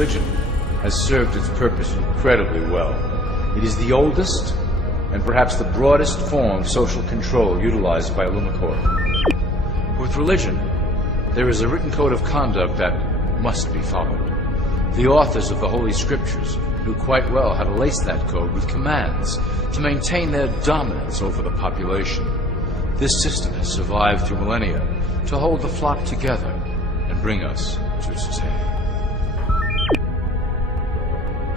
religion has served its purpose incredibly well. It is the oldest and perhaps the broadest form of social control utilized by ILLUMICORP. With religion, there is a written code of conduct that must be followed. The authors of the Holy Scriptures knew quite well how to lace that code with commands to maintain their dominance over the population. This system has survived through millennia to hold the flock together and bring us to today.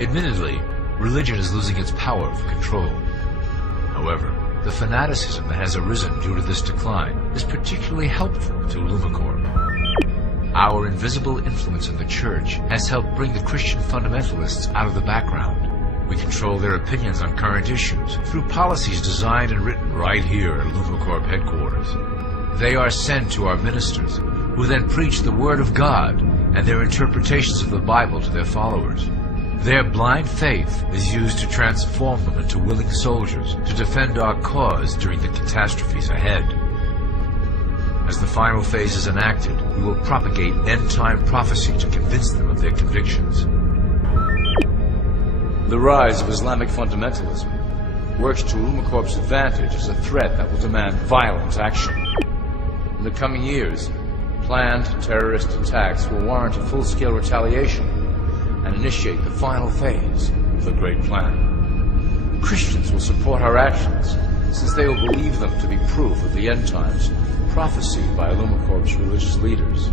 Admittedly, religion is losing its power for control. However, the fanaticism that has arisen due to this decline is particularly helpful to ILLUMICORP. Our invisible influence in the Church has helped bring the Christian fundamentalists out of the background. We control their opinions on current issues through policies designed and written right here at ILLUMICORP headquarters. They are sent to our ministers, who then preach the Word of God and their interpretations of the Bible to their followers. Their blind faith is used to transform them into willing soldiers to defend our cause during the catastrophes ahead. As the final phase is enacted, we will propagate end-time prophecy to convince them of their convictions. The rise of Islamic fundamentalism works to ILLUMICORP's advantage as a threat that will demand violent action. In the coming years, planned terrorist attacks will warrant a full-scale retaliation and initiate the final phase of the Great Plan. Christians will support our actions, since they will believe them to be proof of the end times prophesied by ILLUMICORP's religious leaders.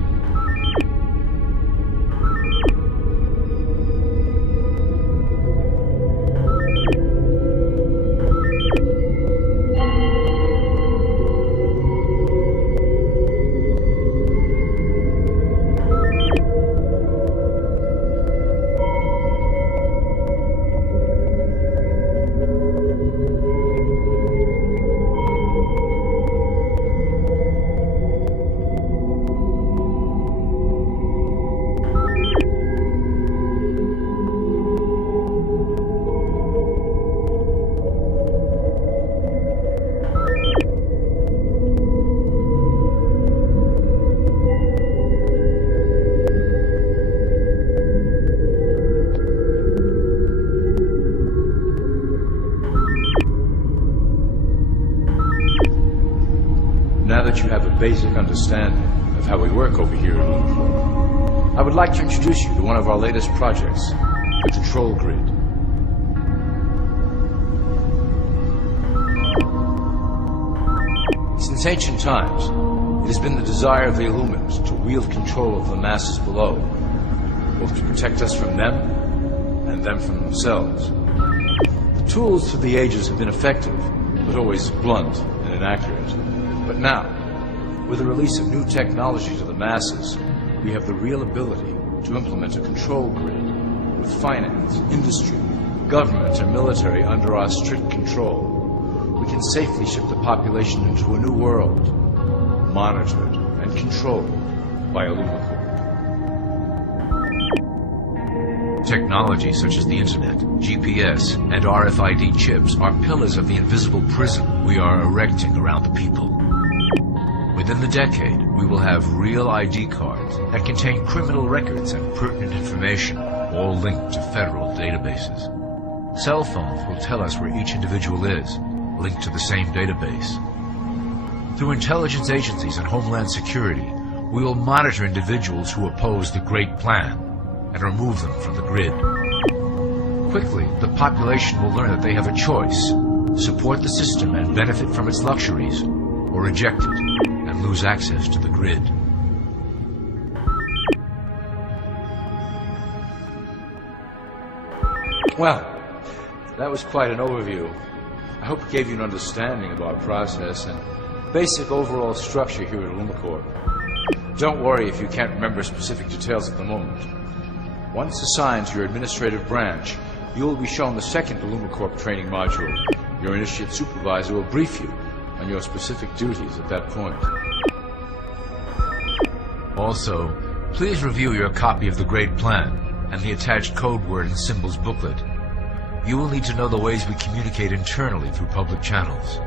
Now that you have a basic understanding of how we work over here at ILLUMICORP, I would like to introduce you to one of our latest projects, the Control Grid. Since ancient times, it has been the desire of the Illuminati to wield control of the masses below, both to protect us from them and them from themselves. The tools through the ages have been effective, but always blunt and inaccurate. But now, with the release of new technology to the masses, we have the real ability to implement a control grid with finance, industry, government, and military under our strict control. We can safely ship the population into a new world, monitored and controlled by ILLUMICORP. Technology such as the Internet, GPS, and RFID chips are pillars of the invisible prison we are erecting around the people. Within the decade, we will have real ID cards that contain criminal records and pertinent information, all linked to federal databases. Cell phones will tell us where each individual is, linked to the same database. Through intelligence agencies and Homeland Security, we will monitor individuals who oppose the Great Plan and remove them from the grid. Quickly, the population will learn that they have a choice: support the system and benefit from its luxuries, or reject it and lose access to the grid. Well, that was quite an overview. I hope it gave you an understanding of our process and basic overall structure here at ILLUMICORP. Don't worry if you can't remember specific details at the moment. Once assigned to your administrative branch, you will be shown the second ILLUMICORP training module. Your initiate supervisor will brief you on your specific duties at that point. Also, please review your copy of the Great Plan and the attached code word and symbols booklet. You will need to know the ways we communicate internally through public channels.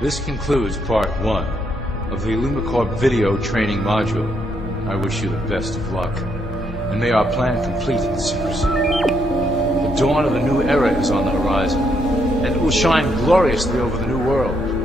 This concludes Part 1 of the ILLUMICORP video training module. I wish you the best of luck, and may our plan complete in secrecy. The dawn of a new era is on the horizon, and it will shine gloriously over the new world.